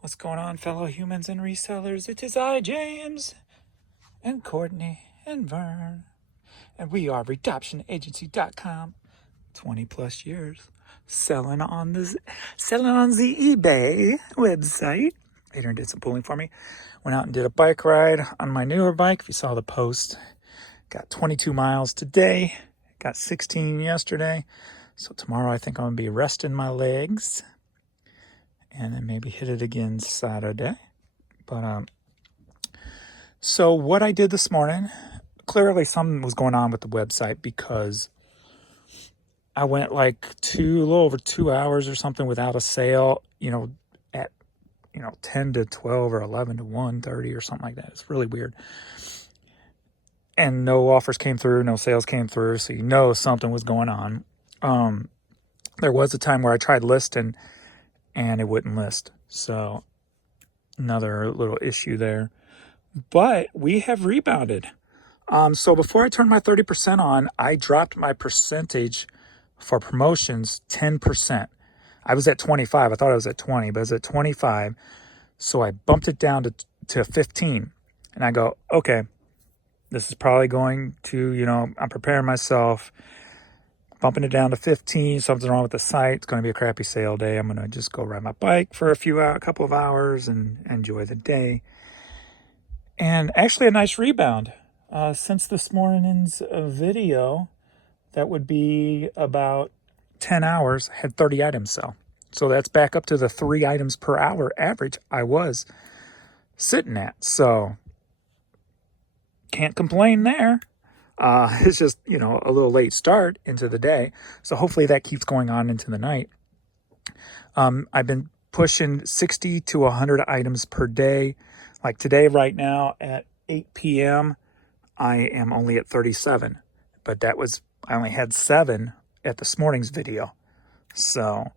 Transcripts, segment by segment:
What's going on, fellow humans and resellers? It is I, James, and Courtney, and Vern, and we are RedoptionAgency.com. 20 plus years selling on the eBay website. Adrian did some pulling for me. Went out and did a bike ride on my newer bike. If you saw the post, got 22 miles today. Got 16 yesterday. So tomorrow I think I'm gonna be resting my legs, and then maybe hit it again Saturday. But so what I did this morning, clearly something was going on with the website because I went like a little over 2 hours or something without a sale, at 10 to 12 or 11 to 1:30 or something like that. It's really weird. And no offers came through, no sales came through, so something was going on. There was a time where I tried listing and it wouldn't list. So another little issue there. But we have rebounded. So before I turned my 30% on, I dropped my percentage for promotions 10%. I was at 25. I thought I was at 20, but I was at 25. So I bumped it down to 15. And I go, okay, this is probably going to, I'm preparing myself, bumping it down to 15. Something's wrong with the site. It's going to be a crappy sale day. I'm going to just go ride my bike for a couple of hours and enjoy the day. And actually a nice rebound. Since this morning's video, that would be about 10 hours, had 30 items sell. So that's back up to the 3 items per hour average I was sitting at. So can't complain there. It's just, a little late start into the day. So hopefully that keeps going on into the night. I've been pushing 60 to 100 items per day. Like today, right now at 8 p.m., I am only at 37. But I only had 7 at this morning's video. So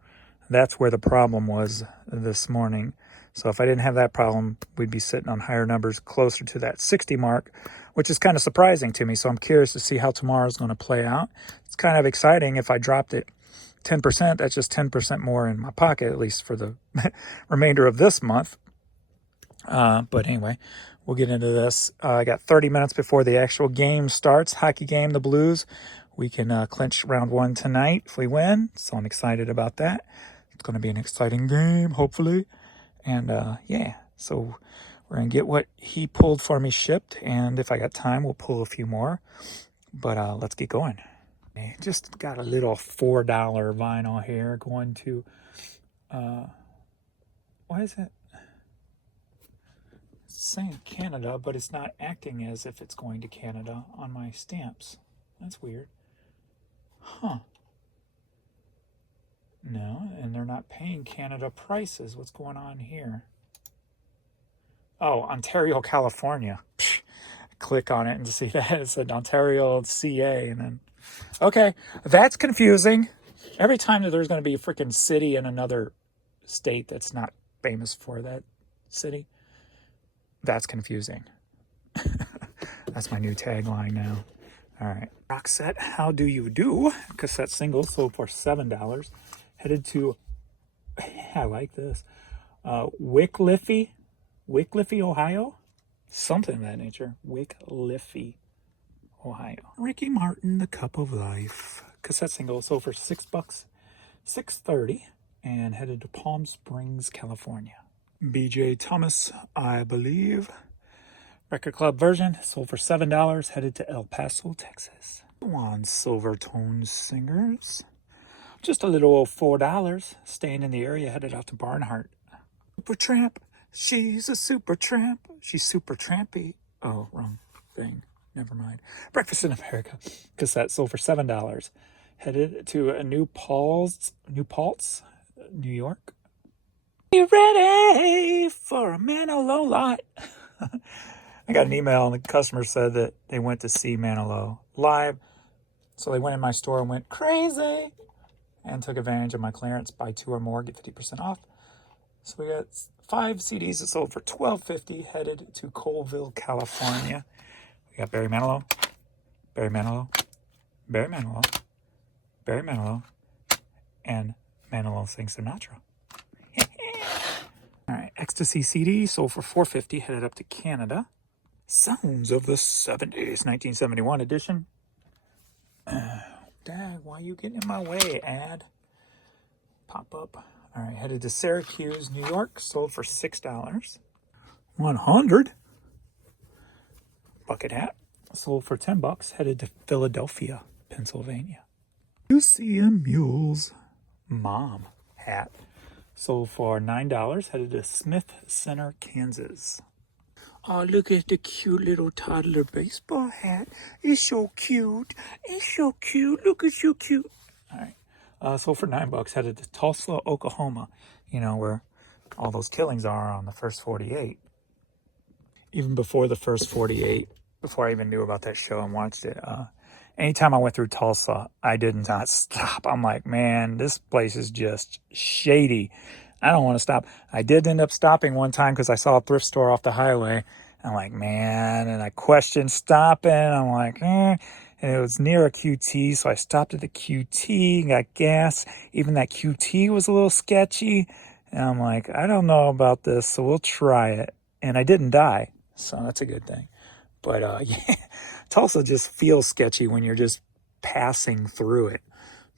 that's where the problem was this morning. So if I didn't have that problem, we'd be sitting on higher numbers closer to that 60 mark, which is kind of surprising to me. So I'm curious to see how tomorrow's going to play out. It's kind of exciting. If I dropped it 10%, that's just 10% more in my pocket, at least for the remainder of this month. But anyway, we'll get into this. I got 30 minutes before the actual game starts. Hockey game, the Blues. We can clinch round 1 tonight if we win. So I'm excited about that. It's going to be an exciting game, hopefully. And so we're going to get what he pulled for me shipped. And if I got time, we'll pull a few more. But let's get going. I just got a little $4 vinyl here going to, why is it? It's saying Canada, but it's not acting as if it's going to Canada on my stamps. That's weird. Huh. No, and they're not paying Canada prices. What's going on here? Oh, Ontario, California. Psh, click on it and see that it said Ontario, CA, and then... Okay, that's confusing. Every time that there's going to be a freaking city in another state that's not famous for that city, that's confusing. That's my new tagline now. All right. Roxette, How Do You Do? Cassette single sold for $7. Headed to, I like this, Wickliffe, Ohio? Something of that nature. Wickliffe, Ohio. Ricky Martin, The Cup of Life. Cassette single sold for $6, $6.30, and headed to Palm Springs, California. BJ Thomas, I Believe. Record Club version sold for $7, headed to El Paso, Texas. One Silvertone Singers. Just a little old $4, staying in the area, headed out to Barnhart. Super Tramp, she's a super tramp. She's super trampy. Oh, wrong thing. Never mind. Breakfast in America. Cassette sold for $7. Headed to New Paltz, New York. You ready for a Manilow lot? I got an email and the customer said that they went to see Manilow live. So they went in my store and went crazy and took advantage of my clearance. Buy 2 or more, get 50% off. So we got 5 CDs that sold for $12.50, headed to Colville, California. We got Barry Manilow, Barry Manilow, Barry Manilow, Barry Manilow, and Manilow Sings Sinatra. All right, Ecstasy CD sold for $4.50, headed up to Canada. Sounds of the 70s, 1971 edition. Dad, why are you getting in my way, ad? Pop up. All right, headed to Syracuse, New York, sold for $6. 100. Bucket hat, sold for $10, headed to Philadelphia, Pennsylvania. Museum Mules. Mom hat, sold for $9, headed to Smith Center, Kansas. Oh, look at the cute little toddler baseball hat. It's so cute. It's so cute. Look, it's so cute. All right. Sold for $9, headed to Tulsa, Oklahoma. You know, where all those killings are on the first 48. Even before the first 48, before I even knew about that show and watched it, anytime I went through Tulsa, I did not stop. I'm like, man, this place is just shady. I don't want to stop. I did end up stopping one time because I saw a thrift store off the highway. I'm like, man, and I questioned stopping. I'm like, And it was near a QT, so I stopped at the QT, got gas. Even that QT was a little sketchy. And I'm like, I don't know about this, so we'll try it. And I didn't die, so that's a good thing. But yeah, Tulsa just feels sketchy when you're just passing through it.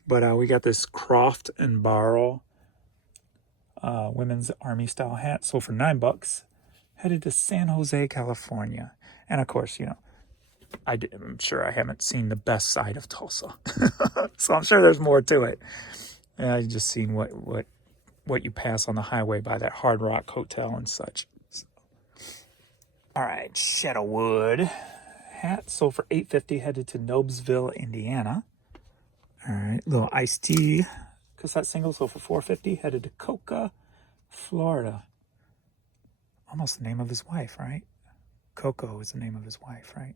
But we got this Croft and Barrel women's army style hat, sold for $9, headed to San Jose, California. And of course, you know, I'm sure I haven't seen the best side of Tulsa, so I'm sure there's more to it. I just seen what you pass on the highway by that Hard Rock Hotel and such. So. All right, Shadowwood hat, sold for $8.50, headed to Nobesville, Indiana. All right, little iced tea cassette single, sold for $4.50, headed to Coca, Florida. Almost the name of his wife, right? Coco is the name of his wife, right?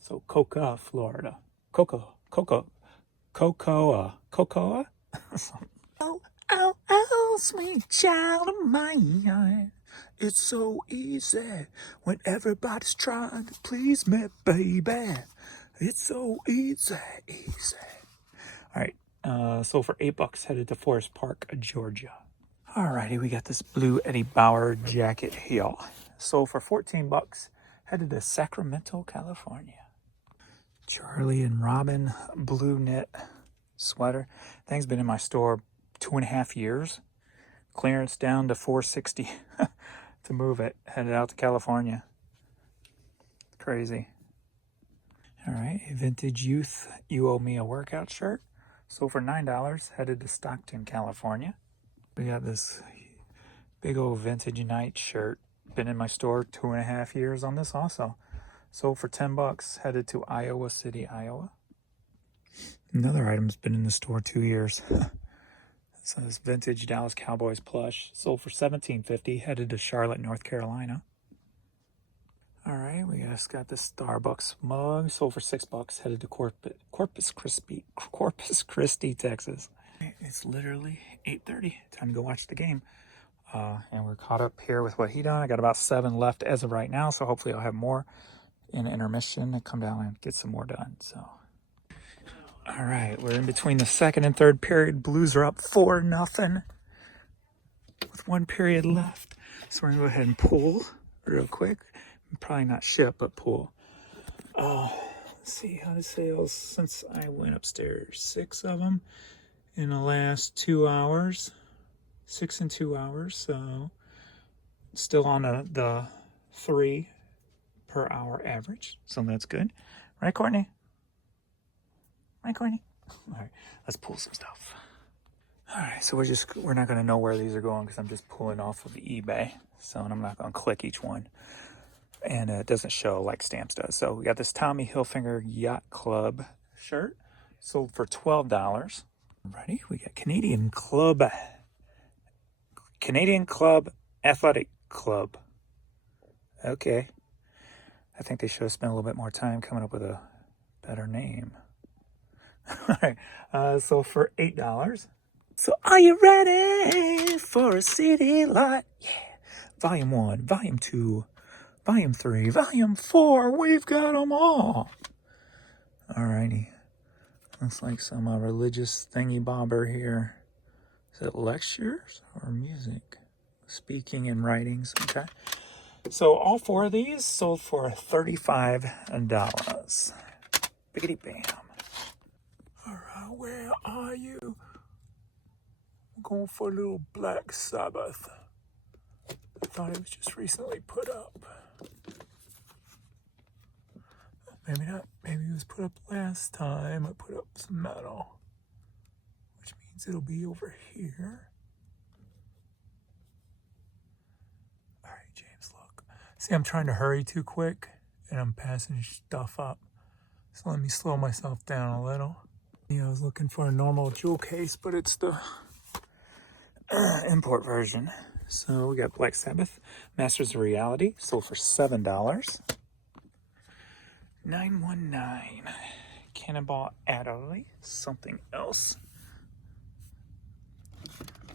So Coca, Florida. Cocoa. Oh, sweet child of mine. It's so easy when everybody's trying to please me, baby. It's so easy. All right, sold for $8, headed to Forest Park, Georgia. Alrighty, we got this blue Eddie Bauer jacket here. Sold for $14, headed to Sacramento, California. Charlie and Robin blue knit sweater. Thing's been in my store 2.5 years. Clearance down to $4.60 to move it. Headed out to California. Crazy. All right, a vintage youth You Owe Me a Workout shirt. Sold for $9, headed to Stockton, California. We got this big old vintage Unite shirt. Been in my store 2.5 years on this also. Sold for $10, headed to Iowa City, Iowa. Another item's been in the store 2 years. So this vintage Dallas Cowboys plush. Sold for $17.50, headed to Charlotte, North Carolina. All right, we just got this Starbucks mug. Sold for $6, headed to Corpus Christi, Texas. It's literally 8:30. Time to go watch the game. And we're caught up here with what he done. I got about 7 left as of right now, so hopefully I'll have more in intermission to come down and get some more done. So, all right, we're in between the second and third period. Blues are up 4-0 with 1 period left. So we're gonna go ahead and pull real quick. Probably not ship, but pull. Let's see how the sales since I went upstairs. 6 of them in the last 2 hours. 6 in 2 hours, so still on the 3 per hour average, so that's good. Right, Courtney? Right, Courtney? All right, let's pull some stuff. All right, so we're not going to know where these are going because I'm just pulling off of eBay, so I'm not going to click each one. And it doesn't show like Stamps does. So we got this Tommy Hilfiger Yacht Club shirt, sold for $12. Ready? We got Canadian Club Athletic Club. Okay. I think they should have spent a little bit more time coming up with a better name. All right. So for $8. So are you ready for a city lot? Yeah. Volume 1, Volume 2, Volume 3, Volume 4. We've got them all. All righty. Looks like some religious thingy bobber here. Is it lectures or music? speaking and writings. Okay. So all 4 of these sold for $35. Biggity bam. All right, where are you? I'm going for a little Black Sabbath. I thought it was just recently put up. Maybe not. Maybe it was put up last time. I put up some metal, which means it'll be over here. All right, James, look. See, I'm trying to hurry too quick, and I'm passing stuff up. So let me slow myself down a little. Yeah, I was looking for a normal jewel case, but it's the import version. So we got Black Sabbath, Masters of Reality, sold for $7. 919, Cannonball Adderley, something else,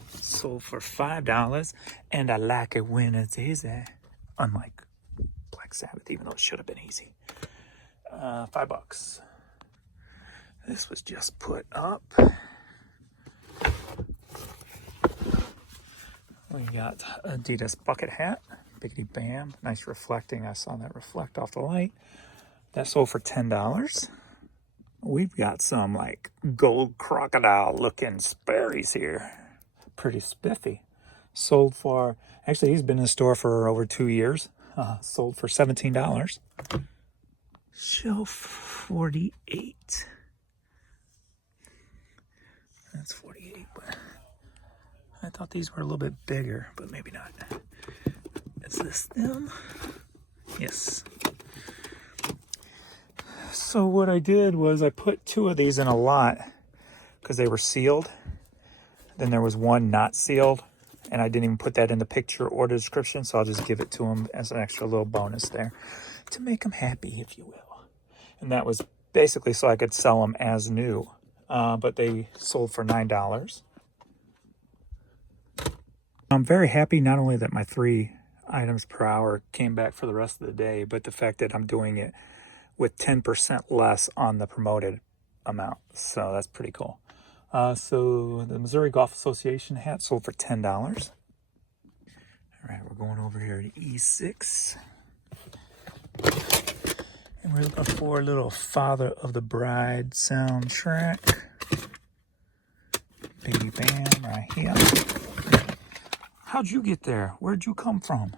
sold for $5. And I like it when it's easy, unlike Black Sabbath, even though it should have been easy. $5. This was just put up. We got Adidas bucket hat, biggity bam, nice reflecting. I saw that reflect off the light. That sold for $10. We've got some like gold crocodile looking Sperry's here. Pretty spiffy. Sold for, actually he's been in the store for over 2 years. Sold for $17. Shelf 48. That's 48, but I thought these were a little bit bigger, but maybe not. Is this them? Yes. So what I did was I put 2 of these in a lot because they were sealed. Then there was one not sealed, and I didn't even put that in the picture or the description, so I'll just give it to them as an extra little bonus there to make them happy, if you will. And that was basically so I could sell them as new, but they sold for $9. I'm very happy not only that my 3 items per hour came back for the rest of the day, but the fact that I'm doing it with 10% less on the promoted amount. So that's pretty cool. So the Missouri Golf Association hat sold for $10. All right, we're going over here to E6. And we're looking for a little Father of the Bride soundtrack. Baby bam, right here. How'd you get there? Where'd you come from?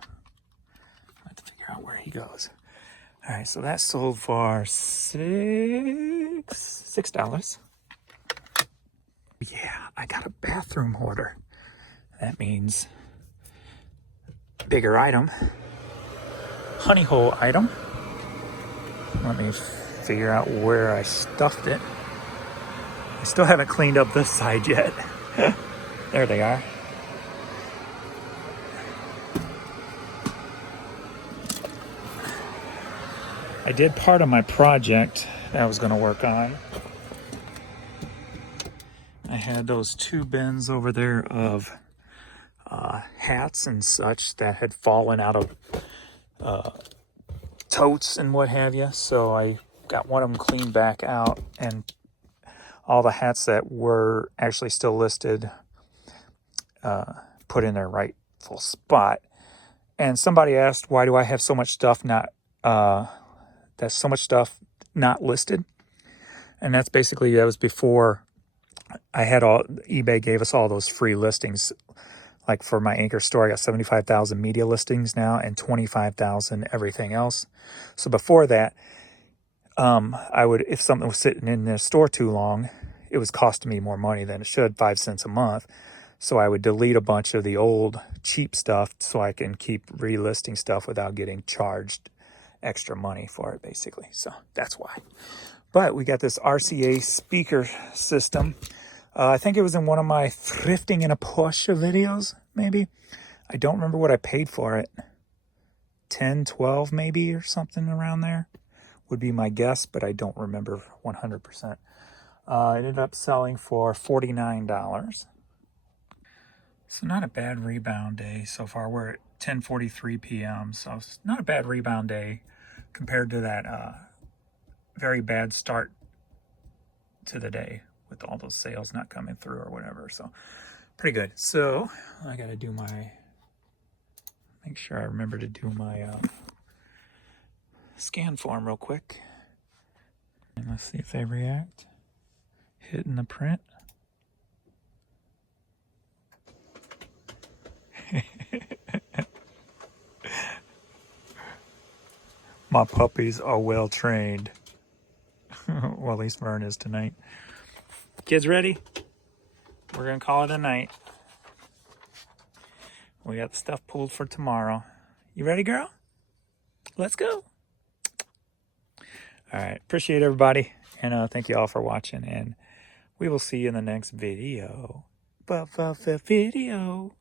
I have to figure out where he goes. All right, so that sold for $6. Yeah, I got a bathroom hoarder. That means bigger item. Honey hole item. Let me figure out where I stuffed it. I still haven't cleaned up this side yet. There they are. I did part of my project that I was going to work on. I had those 2 bins over there of hats and such that had fallen out of totes and what have you. So I got one of them cleaned back out, and all the hats that were actually still listed put in their rightful spot. And somebody asked, why do I have so much stuff not listed? And that's basically, that was before I had eBay gave us all those free listings. Like for my Anchor store, I got 75,000 media listings now and 25,000 everything else. So before that, I would, if something was sitting in the store too long, it was costing me more money than it should, 5 cents a month. So I would delete a bunch of the old cheap stuff so I can keep relisting stuff without getting charged extra money for it, basically. So that's why. But we got this RCA speaker system. I think it was in one of my thrifting in a Porsche videos, maybe. I don't remember what I paid for it. 10, 12 maybe, or something around there would be my guess, but I don't remember 100%. It ended up selling for $49. So not a bad rebound day so far. We're at 10:43 p.m., so it's not a bad rebound day compared to that very bad start to the day with all those sales not coming through or whatever. So pretty good. So I got to do my Make sure I remember to do my scan form real quick. And let's see if they react. Hitting the print. My puppies are well trained. Well, at least Vern is tonight. Kids ready? We're going to call it a night. We got the stuff pulled for tomorrow. You ready, girl? Let's go. All right. Appreciate everybody. And thank you all for watching. And we will see you in the next video. Video.